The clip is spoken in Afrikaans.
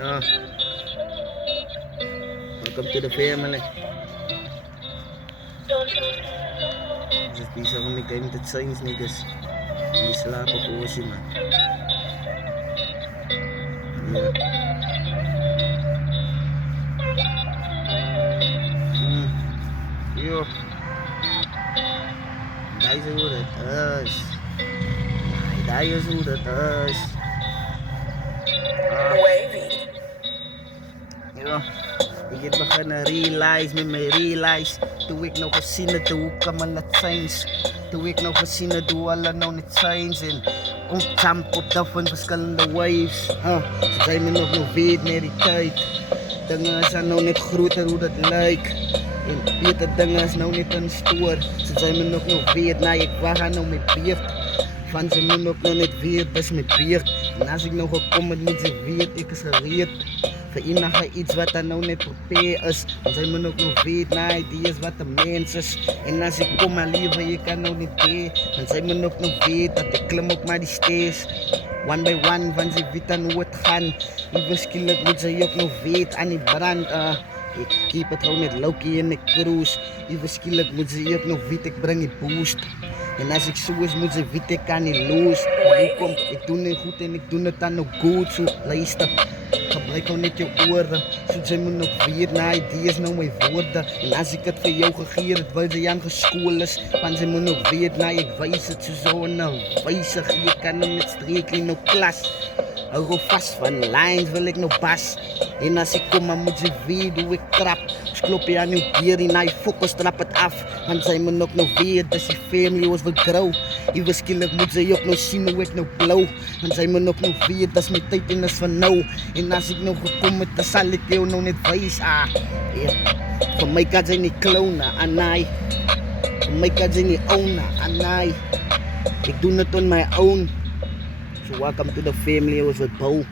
Ah, welcome to the family. Just bisa ko may ganito signs niggas. May sila pa po si man. Yeah. Yo. Dahil sa urat us. Dahil sa urat us. Yo. Higit ba ka na-realize, may realize. Tuwik na ko sinadu ka man na signs. Tuwik na ko sinadu wala na ni signs. And kung campot na fun paskal na waves. Say me nog no vid neri tight. Dangas ano net groter hoe dat lyk. En beter dangas nou net aan stoor. Say me nog no vid na ek waga nou my beurt. Van sy me nog nou net weet bas my beurt. En as ek nou gekom het met sy weet ek is gereed. Vir enige iets wat dan nou net prepare is. Want sy moet ook nog weet na idees wat 'n mens is. En as ek kom my liewe, jy kan nou niet dee. Want sy moet ook nog weet dat ek klim op maar die stairs. One by one, want sy weet dan hoe het gaan. Liewe skielik moet sy ook nog weet aan die brand. Ek keep het gewoon net lowkey en ek cruise. Liewe skielik moet sy ook nog weet ek bring die boost. En as ek so is, moet sy weet ek kan nie lose. Hoekom, ek doen nie goed en ek doen het dan nog goed. So luister, gebruik nou net jou ore. So sy moet nog weet na idees nou my woorde. En as ek het vir jou gegee het, wil sy aan geskool is. Want sy moet nog weet na ek wys het so in 'n wysig. Jy kan nou met streek in nou klas. Hou go vast van lines wil ek nou bas. En as ek kom, dan moet sy weet hoe ek trap. Klop jy aan jou deur en hy fokus trap het af. Want sy moet ook nog weet dat sy family ons wil grow. Ewe skielik moet sy ook nog sien hoe ek nou blou. Want sy moet ook nog weet dat my tyd en is van nou. En as ek nou gekom het, dan sal ek jou nou net wys. Vir my kan sy nie clown anai. Vir my kan sy nie own anai. Ek doen het on my own. So welcome to the family ons wil bou.